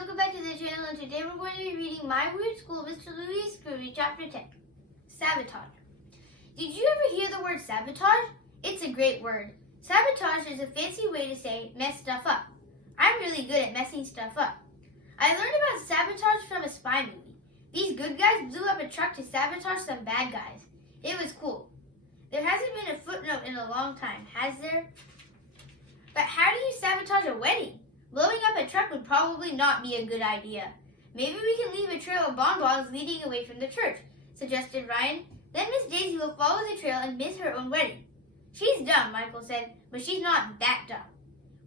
welcome back to the channel, and today we're going to be reading My Weird School, Mr.Louie Is Screwy, Chapter 10, Sabotage. Did you ever hear the word sabotage? It's a great word. Sabotage is a fancy way to say mess stuff up. I'm really good at messing stuff up. I learned about sabotage from a spy movie. These good guys blew up a truck to sabotage some bad guys. It was cool. There hasn't been a footnote in a long time, has there? But how do you sabotage a wedding? Blowing up a truck would probably not be a good idea. Maybe we can leave a trail of bonbons leading away from the church, suggested Ryan. Then Miss Daisy will follow the trail and miss her own wedding. She's dumb, Michael said, but she's not that dumb.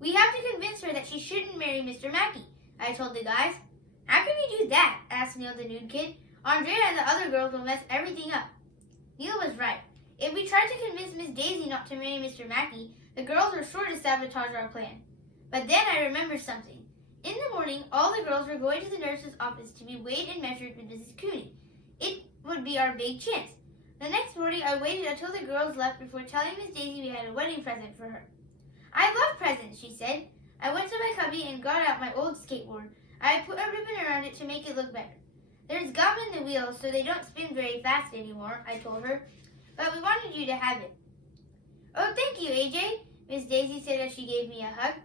We have to convince her that she shouldn't marry Mr. Mackey, I told the guys. How can we do that? Asked Neil the nude kid. Andrea and the other girls will mess everything up. Neil was right. If we tried to convince Miss Daisy not to marry Mr. Mackey, the girls were sure to sabotage our plan. But then I remembered something. In the morning, all the girls were going to the nurse's office to be weighed and measured with Mrs. Cooney. It would be our big chance. The next morning, I waited until the girls left before telling Miss Daisy we had a wedding present for her. I love presents, she said. I went to my cubby and got out my old skateboard. I put a ribbon around it to make it look better. There's gum in the wheels, so they don't spin very fast anymore, I told her. But we wanted you to have it. Oh, thank you, AJ, Miss Daisy said as she gave me a hug.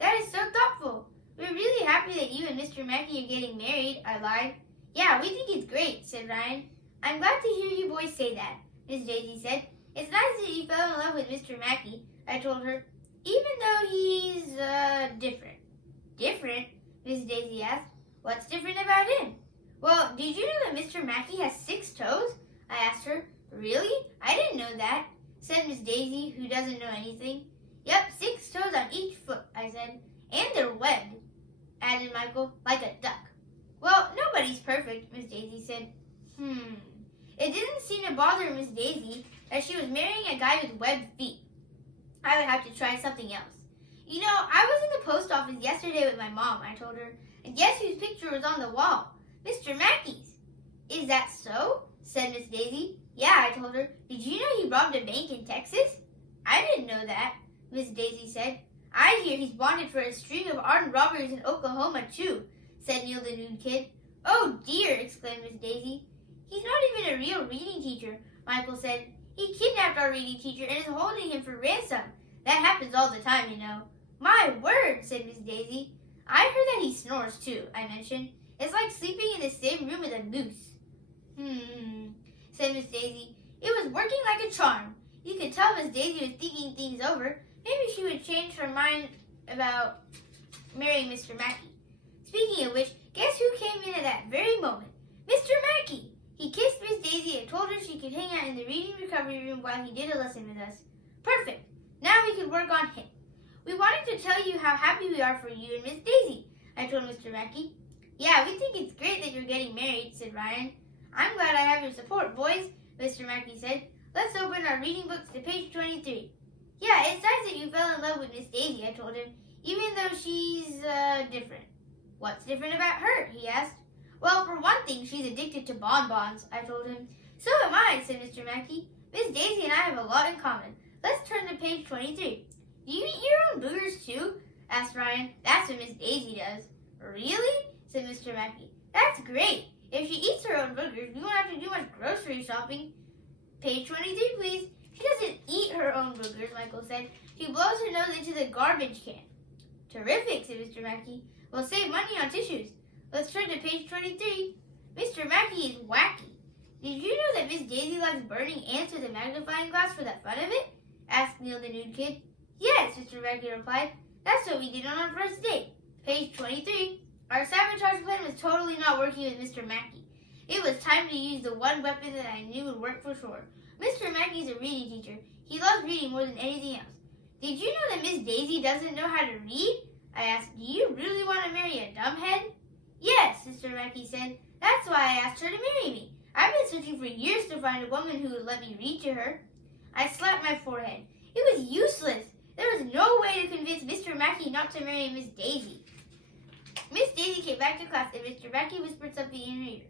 That is so thoughtful. We're really happy that you and Mr. Mackey are getting married, I lied. Yeah, we think it's great, said Ryan. I'm glad to hear you boys say that, Miss Daisy said. It's nice that you fell in love with Mr. Mackey, I told her, even though he's, different. Different? Miss Daisy asked. What's different about him? Well, did you know that Mr. Mackey has 6 toes? I asked her. Really? I didn't know that, said Miss Daisy, who doesn't know anything. Yep, 6 toes on each foot, I said. And they're webbed, added Michael, like a duck. Well, nobody's perfect, Miss Daisy said. It didn't seem to bother Miss Daisy that she was marrying a guy with webbed feet. I would have to try something else. You know, I was in the post office yesterday with my mom, I told her, and guess whose picture was on the wall? Mr. Mackey's. Is that so? Said Miss Daisy. Yeah, I told her. Did you know he robbed a bank in Texas? I didn't know that, Miss Daisy said. I hear he's wanted for a string of armed robberies in Oklahoma, too, said Neil the nude kid. Oh, dear, exclaimed Miss Daisy. He's not even a real reading teacher, Michael said. He kidnapped our reading teacher and is holding him for ransom. That happens all the time, you know. My word, said Miss Daisy. I heard that he snores, too, I mentioned. It's like sleeping in the same room with a moose. Said Miss Daisy. It was working like a charm. You could tell Miss Daisy was thinking things over. Maybe she would change her mind about marrying Mr. Mackey. Speaking of which, guess who came in at that very moment? Mr. Mackey! He kissed Miss Daisy and told her she could hang out in the reading recovery room while he did a lesson with us. Perfect! Now we could work on him. We wanted to tell you how happy we are for you and Miss Daisy, I told Mr. Mackey. Yeah, we think it's great that you're getting married, said Ryan. I'm glad I have your support, boys, Mr. Mackey said. Let's open our reading books to page 23. Yeah, it's nice that you fell in love with Miss Daisy, I told him, even though she's, different. What's different about her, he asked. Well, for one thing, she's addicted to bonbons, I told him. So am I, said Mr. Mackey. Miss Daisy and I have a lot in common. Let's turn to page 23. Do you eat your own boogers, too? Asked Ryan. That's what Miss Daisy does. Really? Said Mr. Mackey. That's great. If she eats her own boogers, we won't have to do much grocery shopping. Page 23, please. She doesn't eat her own boogers, Michael said. She blows her nose into the garbage can. Terrific, said Mr. Mackey. We'll save money on tissues. Let's turn to page 23. Mr. Mackey is wacky. Did you know that Miss Daisy likes burning ants with a magnifying glass for the fun of it? Asked Neil the nude kid. Yes, Mr. Mackey replied. That's what we did on our first date. Page 23. Our sabotage plan was totally not working with Mr. Mackey. It was time to use the one weapon that I knew would work for sure. Mr. Mackey's a reading teacher. He loves reading more than anything else. Did you know that Miss Daisy doesn't know how to read? I asked. Do you really want to marry a dumbhead? Yes, Mr. Mackey said. That's why I asked her to marry me. I've been searching for years to find a woman who would let me read to her. I slapped my forehead. It was useless. There was no way to convince Mr. Mackey not to marry Miss Daisy. Miss Daisy came back to class and Mr. Mackey whispered something in her ear.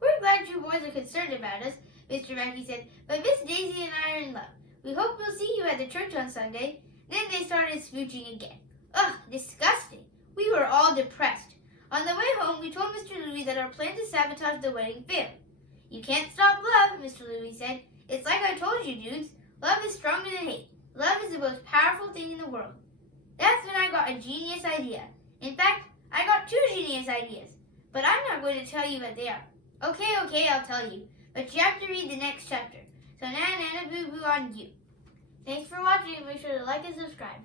We're glad you boys are concerned about us, Mr. Mackey said, but Miss Daisy and I are in love. We hope we'll see you at the church on Sunday. Then they started smooching again. Ugh, disgusting. We were all depressed. On the way family that are planning to sabotage the wedding failed. You can't stop love, Mr. Louie said. It's like I told you, dudes. Love is stronger than hate. Love is the most powerful thing in the world. That's when I got a genius idea. In fact, I got 2 genius ideas. But I'm not going to tell you what they are. Okay, I'll tell you. But you have to read the next chapter. So nana boo boo on you. Thanks for watching. Make sure to like and subscribe.